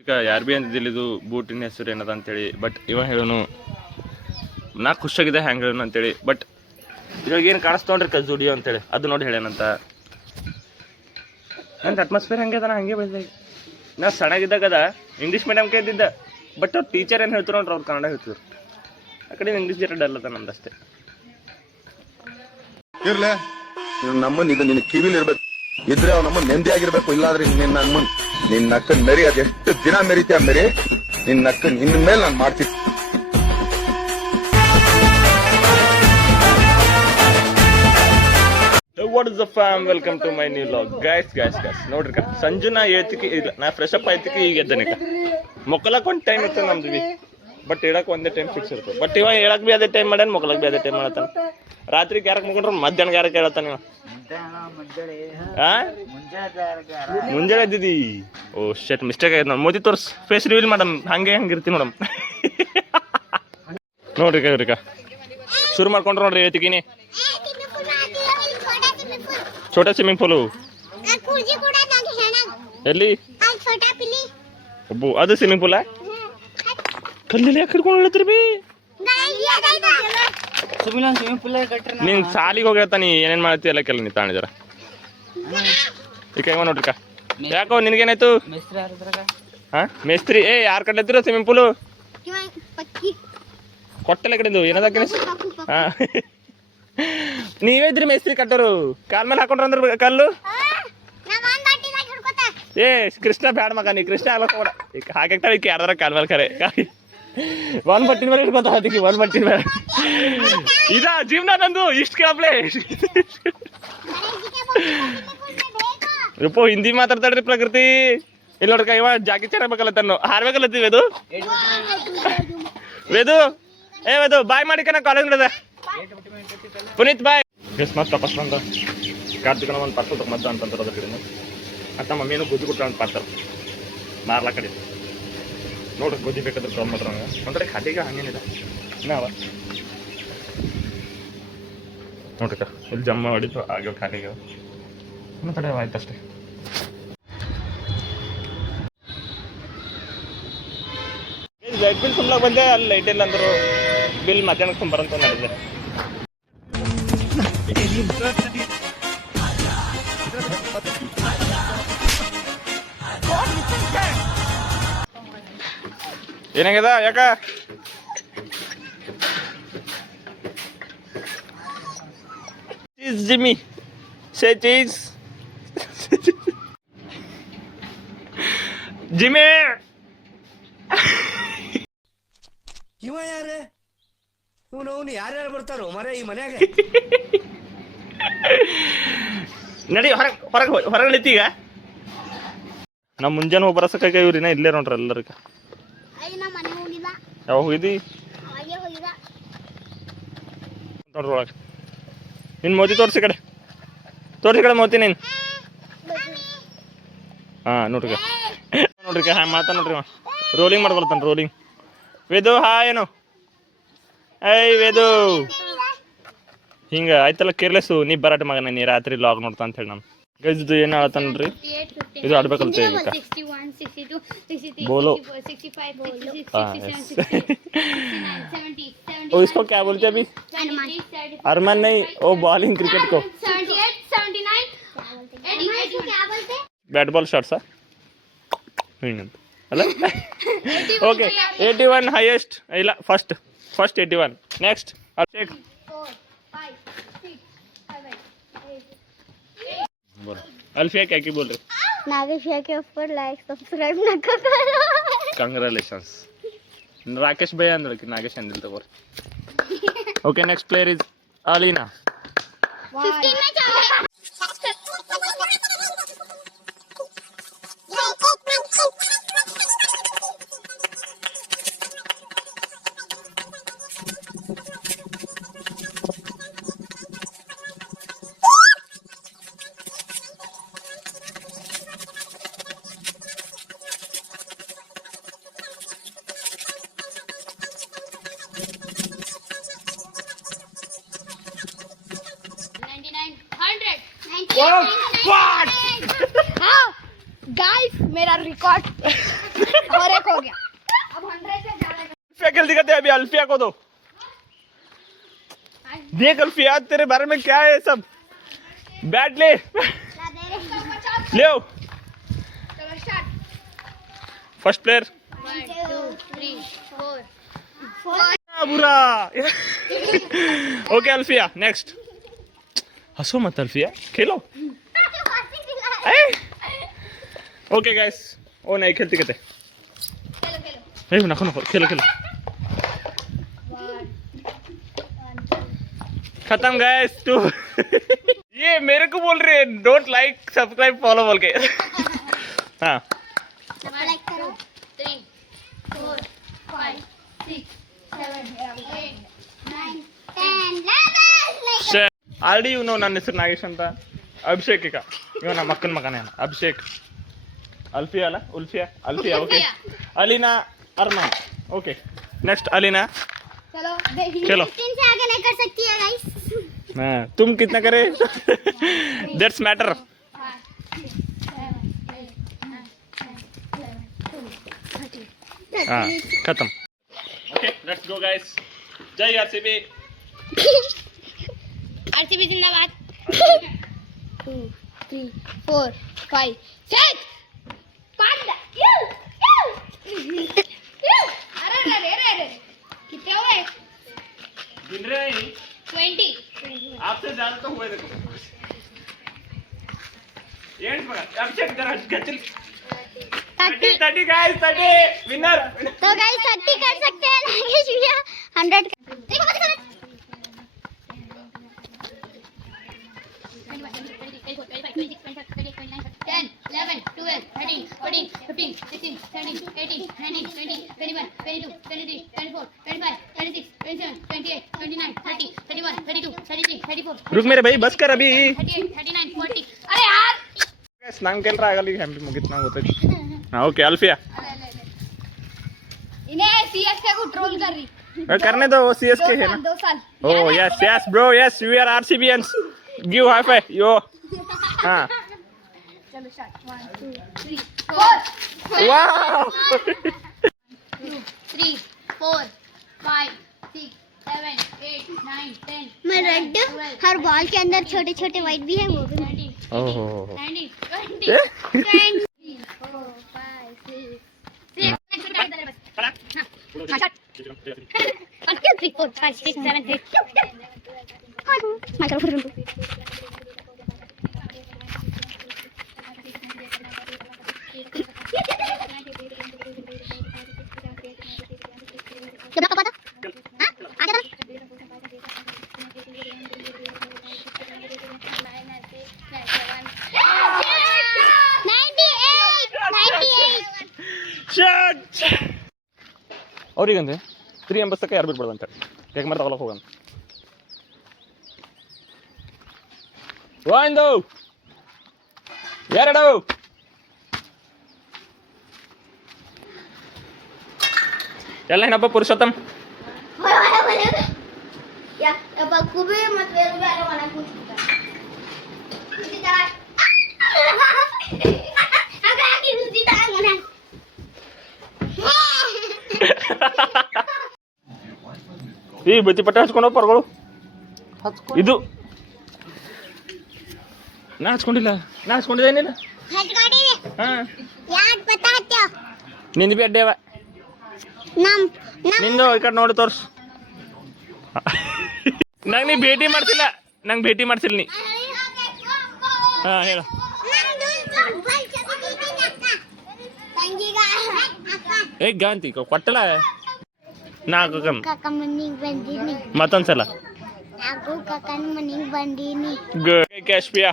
ಈಗ ಯಾರು ಭೀ ಅಂತಿದ್ದಿಲ್ಲ ಇದು ಬೂಟಿನ ಹೆಸರು ಏನದ ಅಂತೇಳಿ. ಬಟ್ ಇವ ಹೇಳೋನು ನಾ ಖುಷಿಯಾಗಿದೆ ಹ್ಯಾಂಗೆ ಹೇಳೋನು ಅಂತೇಳಿ. ಬಟ್ ಇವಾಗ ಏನು ಕಾಣಿಸ್ತೋಣ್ರಿ ಕಜುಡಿಯೋ ಅಂತೇಳಿ ಅದು ನೋಡಿ ಹೇಳ್ಯಾನಂತ. ನಂದು ಅಟ್ಮಾಸ್ಫಿಯರ್ ಹಂಗೆ ಅದ, ನಾ ಹಂಗೆ ಬೆಳೆದ. ನಾ ಸಣ್ಣಗಿದ್ದಾಗದ ಇಂಗ್ಲೀಷ್ ಮೀಡಿಯಮ್ಗೆ ಇದ್ದಿದ್ದ. ಬಟ್ ಅವ್ರು ಟೀಚರ್ ಏನು ಹೇಳ್ತಾರೆ ನೋಡ್ರಿ, ಅವ್ರು ಕನ್ನಡ ಹೇಳ್ತಿದ್ರು. ಆ ಕಡೆ ಇಂಗ್ಲೀಷ್ ಜರ ಡಲ್ ಅದ ನಮ್ದಷ್ಟೇ. ಇರ್ಲೆ ನಮ್ಮನ್ ಇದು ನಿನ್ನ ಕಿವಿಲಿ ಇರ್ಬೇಕು, ಇದ್ರೆ ಅವ್ ನಮ್ಮ ನೆಮ್ಮದಿ ಆಗಿರ್ಬೇಕು. ಇಲ್ಲಾದ್ರೆ ನಿನ್ನ ಅಕ್ಕನ್ ಮೆರಿ ಅದೆಷ್ಟು ದಿನ ಮೆರಿತೀಯ ಮೆರಿ, ನಿನ್ನ ಅಕ್ಕನ್ ಇನ್ ಮೇಲೆ ನಾನು ಮಾಡ್ತೀನಿ. What is the fam, welcome to my new vlog. Guys ನೋಡ್ರಿ ಸಂಜು ನಾ ಹೇಳ್ತಿಕ್ಕೆ ಇಲ್ಲ, ನಾ ಫ್ರೆಶ್ ಅಪ್ ಆಯ್ತಿಕ್ಕೆ ಈಗ ಎದ್ದನಿಕ ಮೊಕ್ಕಲಕ್ಕೆ ಒಂದು ಟೈಮ್ ಇರ್ತದೆ ನಮ್ದು ಬಿ. ಬಟ್ ಹೇಳಕ್ಕೆ ಒಂದೇ ಟೈಮ್ ಫಿಕ್ಸ್ ಇರ್ತದೆ. ಬಟ್ ಇವಾಗ ಹೇಳಕ್ ಬಿ ಅದೇ ಟೈಮ್ ಮಾಡ್ಯಾನ, ಮೊಕ್ಕಲಕ್ಕೆ ಬಿ ಅದೇ ಟೈಮ್ ಮಾಡತ್ತಾನ. ರಾತ್ರಿ ಗ್ಯಾರಕ್ಕೆ ಮುಗಿದ್ರೆ ಮಧ್ಯಾಹ್ನ ಗ್ಯಾರಕ್ಕೆ ಹೇಳತ್ತಾನ ಇವ. ಮುಂಜಾನೆ ಇದ್ದಿದ್ದಿ. ಓ ಶೆಟ್ ಮಿಸ್ಟೇಕ್ ಆಯ್ತು ನೋಡಿ. ಮೋದಿ ತೋರ್ಸ್ ಫೇಸ್ ರಿವೀಲ್ ಮಾಡಮ್, ಹಂಗೆ ಇರ್ತೀನಿ ನೋಡಮ್. ನೋಡ್ರಿ ಇವ್ರಿಕ ಶುರು ಮಾಡ್ಕೊಂಡ್ರು ನೋಡ್ರಿ ಹೇಳ್ತಿದ್ದೀನಿ. छोटा स्विमिंग पूल ಎಲ್ಲಿ ಒಬ್ಬು ಅದು ಸ್ವಿಮ್ಮಿಂಗ್ ಪೂಲ ಕಲ್ಲಲ್ಲಿ ಯಾಕೆ ಹಿಡ್ಕೊಂಡು ಹೇಳ್ತೀರಿ ಬಿ. ನೀನು ಸಾಲಿಗೆ ಹೋಗಿ ಹೇಳ್ತಾನೆ ಏನೇನು ಮಾಡ್ತೀವಿ ಎಲ್ಲ ಕೆಲ ನೀ ತಾಣಿದಾರ ಈಗ ಇವ ನೋಡ್ರಿಕ. ಯಾಕೋ ನಿನಗೇನಾಯ್ತು? ಹಾಂ ಮೇಸ್ತ್ರಿ ಯಾರು ಕಟ್ಟಿದ್ರು ಸ್ವಿಮ್ಮಿಂಗ್ ಪೂಲು ಕೊಟ್ಟೆಲ್ಲ ಕಡೆದು ಏನದ ಹಾಂ ನೀವೇ ಇದ್ರಿ ಮೇಸ್ತ್ರಿ ಕಟ್ಟೋರು. ಕಾಲ್ ಮೇಲೆ ಹಾಕೊಂಡ್ರ ಅಂದ್ರೆ ಕಲ್ಲು ಕೃಷ್ಣ ಬ್ಯಾಡ ಮಗ, ನೀ ಕೃಷ್ಣ ಆಗ್ಲಕ್ಕ ಕೂಡ ಈಗ ಹಾಕ್ತಾಳೆ ಈಗ ಯಾರ್ದಾರ ಕಾಲ್ ಮೇಲೆ ಕರೆ ಒಂದ್ ಬಟ್ಟಿನ ಮೇಲೆ ಇಟ್ಕೊತ ಅದಕ್ಕೆ ಒಂದ್ ಬಟ್ಟಿನ ಮೇಲೆ ಇದ ಜೀವನ ನಂದು ಇಷ್ಟ ಕೇಳಪ್ಲೆ. ರೂಪೋ ಹಿಂದಿ ಮಾತಾಡ್ತಾಳ್ರಿ ಪ್ರಕೃತಿ. ಇಲ್ಲಿ ನೋಡ್ಕ ಇವ ಜಾಕಿ ಚಾರ ಬೇಕಲ್ಲತ್ತನ್ನು ಹಾರ್ಬೇಕಲ್ಲತ್ತೀವಿ ವೇದು. ವೇದು ವೇದು ಬಾಯ್ ಮಾಡಿ ಕಣ ಕಾಲೇಜ್ ನಡೆದ. ಪುನೀತ್ ಬಾಯ್ ಎಸ್ ಮತ್ ತಪಸ್ ಬಂದ ಕಾರ್ತಿಕನ ಒಂದು ಪಾರ್ಸಲ್ ತಗೊಂಬದ್ದ ಅಂತಂತಾರೆ ಅದ್ರ ಕಡೆ. ಅಂತ ಮಮ್ಮಿಯನ್ನು ಗೊಜ್ಜು ಕೊಟ್ಟ ಅಂತ ಪಾರ್ಸಲ್ ಮಾರ್ಲಾ ಕಡೆ ನೋಡ್ರಿ. ಗೊಜ್ಜು ಬೇಕಾದ್ರೆ ತೊಗೊಂಡ್ ಮಾತ್ರ ಒಂದು ಕಡೆ ಖಾತೆಗೆ ಹಂಗೇನಿಲ್ಲ ನಾವ ನೋಡ್ರಿಕ ಇಲ್ಲಿ ಜಮ್ಮ ಹೊಡಿತು ಆಗ್ಯಾವ ಖಾತೆಗೆ ಒಂದು ಕಡೆ ಆಯ್ತು ಅಷ್ಟೇ. ಲೈಟ್ ಬಿಲ್ ತುಂಬಲಾಗ ಬಂದೆ, ಅಲ್ಲಿ ಲೈಟ್ ಇಲ್ಲ ಅಂದರು. ಬಿಲ್ ಮಧ್ಯಾಹ್ನಕ್ಕೆ ತುಂಬರಂತ ಮಾಡಿದ್ದೆ. ಏನಾಗ್ಯದ ಯಾಕ ಚೀಸ್ ಜಿಮ್ಮಿ ಸೇ ಚೀಸ್ ಜಿಮ್ಮಿ. ಇವ ಯಾರೇ ಇವನು ಯಾರ್ಯಾರು ಬರ್ತಾರೋ ಮರೆ ಈ ಮನ್ಯಾಗ? ನಡಿ ಹೊರಗೆ ಇಳಿತೀಗ. ನಮ್ಮ ಮುಂಜಾನೆ ಒಬ್ಬರಸಕ್ಕ ಇವ್ರಿನ ಇಲ್ಲೇ ನೋಡ್ರಿ ಎಲ್ಲರಿಗ. ಯಾವಾಗ ಹೋಗಿದ್ದಿ ನೋಡ್ರಿ ಒಳಗೆ. ನಿನ್ನ ಮೋತಿ ತೋರಿಸಿ ಕಡೆ ಮೋತಿ ನೀನು. ಹಾಂ ನೋಡ್ರಿ ಹ್ಯಾಂಗ ಮಾತಾ ನೋಡ್ರಿ ರೋಲಿಂಗ್ ಮಾಡ್ಕೊಳ್ತಾನೆ ರೋಲಿಂಗ್. ವೇದು ಏನು ವೇದು ಹಿಂಗೆ ಆಯ್ತಲ್ಲ ಕೇರ್ಲೆಸ್ಸು. ನೀ ಬರಾಟ ಮಗನ ನೀ ರಾತ್ರಿ ಲಾಗ್ ನೋಡ್ತಾ ಅಂತ ಹೇಳಿ ನಾನು ಗಜ್ದು ಏನು ಹೇಳ್ತಾನೆ ನೋಡ್ರಿ. ಇದು ಆಡ್ಬೇಕಲ್ತ ಈಗ ಬೋಲೋ. इसको क्या बोलते अभी? अरमान नहीं, वो बॉलिंग क्रिकेट को बैट बॉल शॉट्स ಅಲ್ಲ. ಓಕೆ 81 ಹೈಯೆಸ್ಟ್ ಇಲ್ಲ ಫಸ್ಟ್ 81. ನೆಕ್ಸ್ಟ್ ಅಭಿಷೇಕ್ अल्फिया क्या बोल रहे? नागेशिया के ऊपर लाइक सब्सक्राइब ना करो. Congratulations. राकेश भैया अंदर कि नागेश अंदर तक. Okay next player is Alina. 15 में चले. Oh, what? गाइस मेरा रिकॉर्ड खेलती कहते अभी अल्फिया को दो। देख अल्फिया तेरे बारे में क्या है सब। बैट ले ले फर्स्ट प्लेयर बुरा ओके अल्फिया नेक्स्ट हंसो मत अल्फिया खेलो ओके गाइस ओ नहीं खेलती कहते नको नको खेलो खेलो खत्म गाइस टू ये मेरे को बोल रहे हैं डोंट लाइक सब्सक्राइब फॉलो बोल के हाँ 3, 4, 5, 6, 7, 8, 9, 10, 11. ಆಲ್ರೆಡಿ ಇವನು ನನ್ನ ಹೆಸರು ನಾಗೇಶ್ ಅಂತ ಅಭಿಷೇಕ್ ಈಗ ಇವ ನಮ್ಮ ಅಕ್ಕನ ಮಗನೇ ಅಭಿಷೇಕ್ ಅಲ್ಫಿಯಾ ಅಲ್ಲ Ulfiya Alfiya okay Alina Arman okay next Alina चलो चलो 15 से आगे नहीं कर सकती है गाइस हाँ तुम कितना करे दैट्स मैटर हाँ खत्म ओके लेट्स गो गाइस जय आरसीबी आरसीबी जिंदाबाद 2 3 4 5 6 पांडा अरे कितने हुए गिन रहे हैं 20 आपसे ज्यादा तो हुए देखो ये अभिषेक जरा चल 30 गाइस 30 विनर तो गाइस 30 कर सकते हैं नागेश भैया 100 रुक मेरे भाई बस कर अभी 39 40 अरे यार ಸ್ನಾನ ಕೆಲ್ರ ಆಗಲ್ಲ ಈಗ ಹಂಪಿ ಮುಗಿತ್ ನಾವು ಗೊತ್ತೈತಿ ಹಾಂ ಓಕೆ ಅಲ್ಫಿಯಾ इन्हें सीएसके को ट्रोल कर रही करने दो वो सीएसके है ना 2 साल oh yes yes bro yes we are RCBians give high five yo हां चलो स्टार्ट 1 2 3 4 वाओ 2 3 4 5 6 7 8 9 10 मैं रेड हर बॉल के अंदर छोटे छोटे वाइट भी है वो भी ओहो 20 ए? 20 4 5 6 ಅವ್ರಿಗಂದ್ರೆ 3 ಎಂಬತ್ತಕ್ಕೆ ಯಾರು ಬಿಡ್ಬಾರ್ದು ಅಂತ ಹೇಗೆ ಮಾಡಿ ತಗೊಳಕ್ಕೆ ಹೋಗೋಣ ಒಂದು ಎರಡು ಎಲ್ಲ ಏನಪ್ಪ Purushottam Ya, apa kube mat beru beru mana kunci. Kita. Agak lagi kunci tangan. ಈ ಬತ್ತಿ ಪಟ್ಟ ಹಚ್ಕೊಂಡು ಪರ್ಗಳು ಇದು ನಾ ಹಚ್ಕೊಂಡಿದ್ದೆ ನೀನು ಹಚ್ಕೊಂಡಿ ಹಾಂ ಯಾಕ್ ಬತ್ತಾತ್ಯೋ ನಿಂದು ಬಿ ಅಡ್ಡೇವ ನಮ್ ನಿಂದು ಈ ಕಡೆ ನೋಡಿ ತೋರ್ಸು ನಂಗೆ ನೀ ಭೇಟಿ ಮಾಡ್ಸಿಲ್ಲ ನೀ ಹಾಂ ಹೇಳು ಏ ಗಾಂತಿ ಕೊಟ್ಟಲ್ಲ ನಾಲ್ಕು ಕಮ್ ಕಾಕ ಮನಿಗೆ ಬಂದೀನಿ ಮತ್ತೊಂದ್ಸಲ ನಾನು ಕಾಕನ ಮನಿಗೆ ಬಂದೀನಿ ಗುಡ್ ಕ್ಯಾಶ್ ಪಿಯಾ